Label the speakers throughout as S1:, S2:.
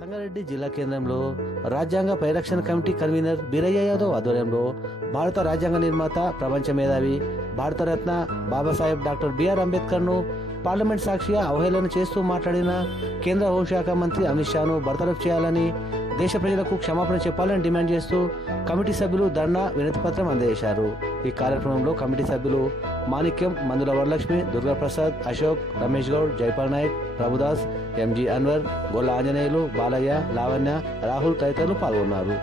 S1: సంగారెడ్డి జిల్లా కేంద్రంలో రాజ్యాంగ పరిరక్షణ కమిటీ కన్వీనర్ బీరయ్య యాదవ్ ఆధ్వర్యంలో భారత రాజ్యాంగ నిర్మాత ప్రపంచ మేధావి Bharat Ratna Babasaheb doctor B R అంబేద్కర్ను parliament సాక్షిగా అవహేళన చేస్తూ మాట్లాడిన కేంద్ర హోంశాఖ మంత్రి అమిత్ షాను బర్తరఫ్ చేయాలని దేశ ప్రజలకు క్షమాపణ చెప్పాలని డిమాండ్ చేస్తూ కమిటీ సభ్యులు ధర్నా వినతిపత్రం అందజేశారు. ఈ కార్యక్రమంలో కమిటీ సభ్యులు మాణిక్యం మందుల వరలక్ష్మి దుర్గాప్రసాద్ అశోక్ రమేష్ గౌడ్ జైపాల్ నాయక్ ప్రభుదాస్ ఎంజి అన్వర్ గొల్ల ఆంజనేయులు బాలయ్య లావణ్య రాహుల్ తదితరులు పాల్గొన్నారు.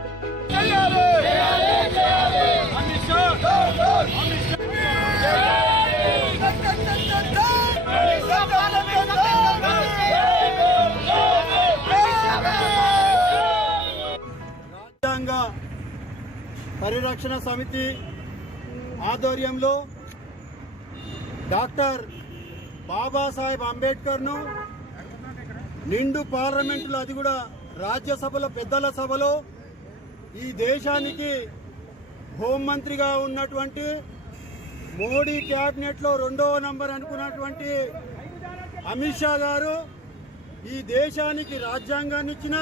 S2: రాజ్యాంగ పరిరక్షణ సమితి ఆధ్వర్యంలో డాక్టర్ బాబాసాహెబ్ అంబేద్కర్ను నిండు పార్లమెంటులో అది కూడా రాజ్యసభలో పెద్దల సభలో ఈ దేశానికి హోంమంత్రిగా ఉన్నటువంటి మోడీ క్యాబినెట్లో రెండవ నంబర్ అనుకున్నటువంటి అమిత్ షా గారు ఈ దేశానికి రాజ్యాంగాన్ని ఇచ్చిన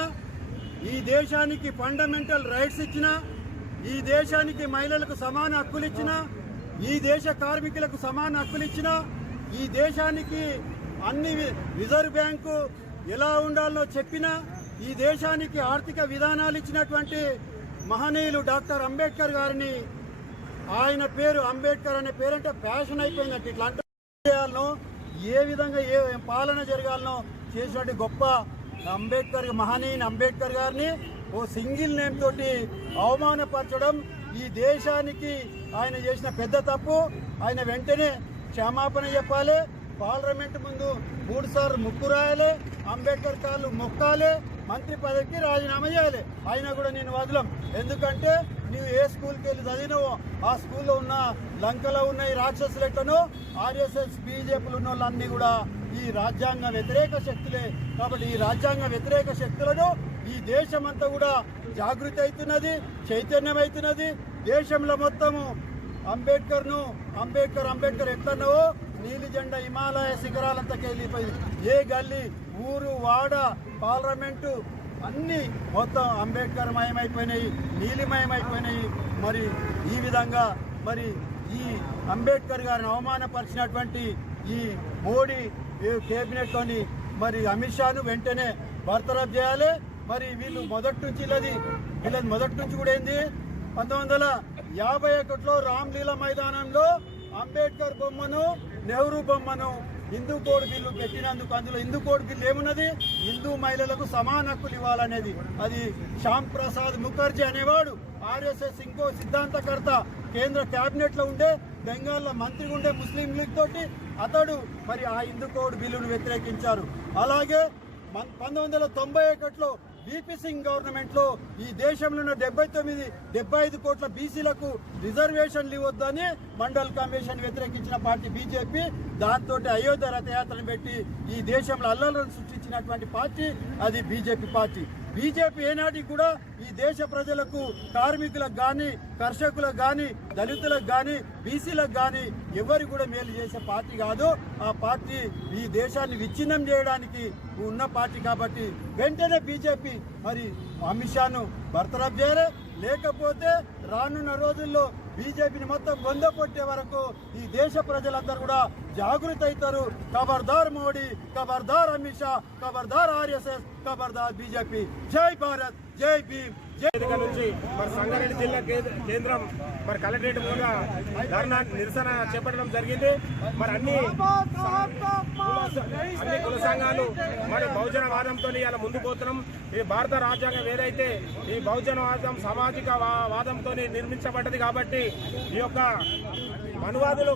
S2: ఈ దేశానికి ఫండమెంటల్ రైట్స్ ఇచ్చిన ఈ దేశానికి మహిళలకు సమాన హక్కులు ఇచ్చిన ఈ దేశ కార్మికులకు సమాన హక్కులు ఇచ్చిన ఈ దేశానికి అన్ని రిజర్వ్ బ్యాంకు ఎలా ఉండాలో చెప్పిన ఈ దేశానికి ఆర్థిక విధానాలు ఇచ్చినటువంటి మహనీయులు డాక్టర్ అంబేద్కర్ గారిని ఆయన పేరు అంబేద్కర్ అనే పేరంటే ఫ్యాషన్ అయిపోయిందంటే ఇట్లా చేయాలనో ఏ విధంగా ఏ పాలన జరగాలనో చేసినటువంటి గొప్ప అంబేద్కర్ మహనీయుని అంబేద్కర్ గారిని ఓ సింగిల్ నేమ్ తోటి అవమానపరచడం ఈ దేశానికి ఆయన చేసిన పెద్ద తప్పు. ఆయన వెంటనే క్షమాపణ చెప్పాలి. పార్లమెంట్ ముందు మూడుసార్లు ముక్కు రాయాలి. అంబేద్కర్ కాళ్ళు మొక్కాలి. మంత్రి పదవికి రాజీనామా చేయాలి. అయినా కూడా నేను వదలం. ఎందుకంటే నువ్వు ఏ స్కూల్కి వెళ్ళి చదివినవో ఆ స్కూల్లో ఉన్న లంకలో ఉన్న ఈ రాక్షసులు ఎట్లనో ఆర్ఎస్ఎస్ బీజేపీలు ఉన్న వాళ్ళన్నీ కూడా ఈ రాజ్యాంగ వ్యతిరేక శక్తులే. కాబట్టి ఈ రాజ్యాంగ వ్యతిరేక శక్తులను ఈ దేశమంతా కూడా జాగృతి అవుతున్నది చైతన్యం అవుతున్నది దేశంలో మొత్తము అంబేద్కర్ను అంబేద్కర్ అంబేద్కర్ ఎట్లన్నావో నీలి జెండా హిమాలయ శిఖరాలంతకి వెళ్ళిపోయింది. ఏ గల్లీ ఊరు వాడ పార్లమెంటు అన్నీ మొత్తం అంబేద్కర్ మయమైపోయినాయి నీలిమయమైపోయినాయి. మరి ఈ విధంగా మరి ఈ అంబేద్కర్ గారిని అవమానపరిచినటువంటి ఈ మోడీ కేబినెట్లోని మరి అమిత్ షాను వెంటనే బర్తరఫ్ చేయాలి. మరి వీళ్ళు మొదటి నుంచి వీళ్ళది వీళ్ళది మొదటి నుంచి కూడా ఏంది? పంతొమ్మిది వందల యాభై ఒకటిలో రామ్లీలా మైదానంలో అంబేద్కర్ బొమ్మను నెహ్రూ బొమ్మను హిందూ కోడ్ బిల్లు పెట్టినందుకు అందులో హిందూ కోడ్ బిల్లు ఏమున్నది? హిందూ మహిళలకు సమాన హక్కులు ఇవ్వాలనేది. అది శ్యామ్ ప్రసాద్ ముఖర్జీ అనేవాడు ఆర్ఎస్ఎస్ ఇంకో సిద్ధాంతకర్త కేంద్ర క్యాబినెట్లో లో ఉండే బెంగాల్లో మంత్రి ఉండే ముస్లిం లీగ్ తోటి అతడు మరి ఆ హిందూ కోడ్ బిల్లును వ్యతిరేకించారు. అలాగే పంతొమ్మిది వందల తొంభై ఒకటిలో బీపీ సింగ్ గవర్నమెంట్లో ఈ దేశంలో ఉన్న డెబ్బై తొమ్మిది డెబ్బై ఐదు కోట్ల బీసీలకు రిజర్వేషన్లు ఇవ్వద్దని మండల్ కమిషన్ వ్యతిరేకించిన పార్టీ బీజేపీ దాంతో అయోధ్య రథయాత్రను పెట్టి ఈ దేశంలో అల్లలను సృష్టించినటువంటి పార్టీ అది బీజేపీ పార్టీ. బీజేపీ ఏనాటికి కూడా ఈ దేశ ప్రజలకు కార్మికులకు కానీ కర్షకులకు కానీ దళితులకు కానీ బీసీలకు కానీ ఎవరు కూడా మేలు చేసే పార్టీ కాదు. ఆ పార్టీ ఈ దేశాన్ని విచ్ఛిన్నం చేయడానికి ఉన్న పార్టీ కాబట్టి వెంటనే బీజేపీ మరి అమిత్ షాను బర్తరఫ్ చేయాలి. లేకపోతే రానున్న రోజుల్లో బీజేపీని మొత్తం పొందపొట్టే వరకు ఈ దేశ ప్రజలందరూ కూడా జాగృత అవుతారు. ఖబర్దార్ మోడీ ఖబర్దార్ అమిత్ షా ఖబర్దార్ ఆర్ఎస్ఎస్ ఖబర్దార్ బీజేపీ. జై భారత్! జై భీమ్ జై
S3: వేదిక నుంచి మరి సంగారెడ్డి జిల్లా కేంద్ర- కేంద్రం మరి కలెక్టరేట్ కూడా ధర్నా నిరసన చేపట్టడం జరిగింది. మరి అన్ని అన్ని కుల సంఘాలు మరి బహుజన వాదంతో ఇలా ముందు పోతున్నాం. ఈ భారత రాజ్యాంగం ఏదైతే ఈ బహుజన వాదం సామాజిక వా- వాదంతో నిర్మించబడ్డది కాబట్టి ఈ యొక్క మనువాదులు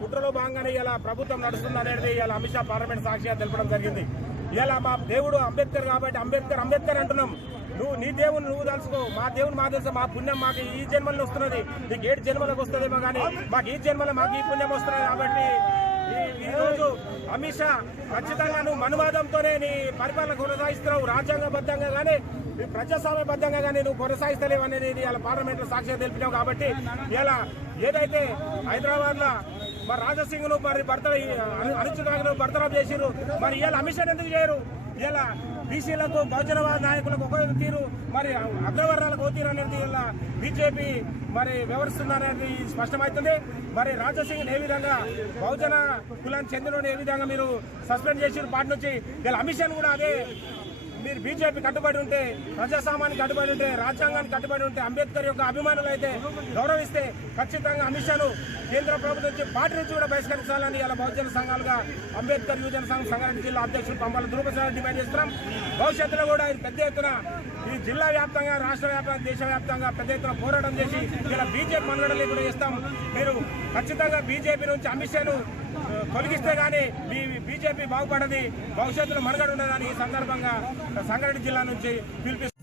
S3: కుట్రలో భాగంగానే ఇలా ప్రభుత్వం నడుస్తుంది అనేది ఇలా అమిత్ షా పార్లమెంట్ సాక్షిగా తెలపడం జరిగింది. ఇలా మా దేవుడు అంబేద్కర్ కాబట్టి అంబేద్కర్ అంబేద్కర్ అంటున్నాం. నువ్వు నీ దేవుని నువ్వు తెలుసుకో మా దేవుని మా తెలుసు మా పుణ్యం మాకు ఈ జన్మలో వస్తున్నది. నీకు ఏడు జన్మలకు వస్తుందేమో కానీ మాకు ఈ జన్మలో మాకు ఈ పుణ్యం వస్తున్నది కాబట్టి ఈ- రోజు అమిత్ షా ఖచ్చితంగా నువ్వు మనువాదంతోనే నీ పరిపాలన కొనసాగిస్తున్నావు. రాజ్యాంగబద్ధంగా కానీ ప్రజాస్వామ్యబద్ధంగా కానీ నువ్వు కొనసాగిస్తలేవు అనేది ఇలా పార్లమెంట్లో సాక్ష్యం తెలిపినావు కాబట్టి ఇలా ఏదైతే హైదరాబాద్లో మరి రాజసింగ్ను మరి భర్త అనుచితంగా బర్తరఫ్ చేసిరు మరి ఇలా అమిత్ షా ఎందుకు చేయరు? ఇలా బీసీలకు బహుజనవాద నాయకులకు ఒక తీరు మరి అగ్రవర్ణాలకు ఓ తీరు అనేది ఇలా బీజేపీ మరి వ్యవహరిస్తున్నారనేది స్పష్టమవుతుంది. మరి రాజసింగ్ ఏ విధంగా బహుజన కులానికి చెందిన ఏ విధంగా మీరు సస్పెండ్ చేసిన పార్టీ నుంచి ఇలా అమిషన్ కూడా అదే మీరు బీజేపీ కట్టుబడి ఉంటే ప్రజాస్వామ్యానికి కట్టుబడి ఉంటే రాజ్యాంగానికి కట్టుబడి ఉంటే అంబేద్కర్ యొక్క అభిమానులు అయితే గౌరవిస్తే ఖచ్చితంగా అమిత్ షాను కేంద్ర ప్రభుత్వం నుంచి పార్టీ నుంచి కూడా బహిష్కరించాలని ఇలా బహుజన సంఘాలుగా అంబేద్కర్ యువజన సంఘం సంగారెడ్డి జిల్లా అధ్యక్షులు పంపాల ధృవసారి డిమాండ్ చేస్తున్నాం. భవిష్యత్తులో కూడా ఇది పెద్ద ఎత్తున ఈ జిల్లా వ్యాప్తంగా రాష్ట్ర వ్యాప్తంగా దేశవ్యాప్తంగా పెద్ద ఎత్తున పోరాటం చేసి ఇలా బీజేపీ మనుగడలు కూడా చేస్తాం. మీరు ఖచ్చితంగా బీజేపీ నుంచి అమిత్ షాను తొలగిస్తే కానీ మీ బీజేపీ బాగుపడది భవిష్యత్తులో మనుగడ ఉండదని ఈ సందర్భంగా సంగారెడ్డి జిల్లా నుంచి పిలిపి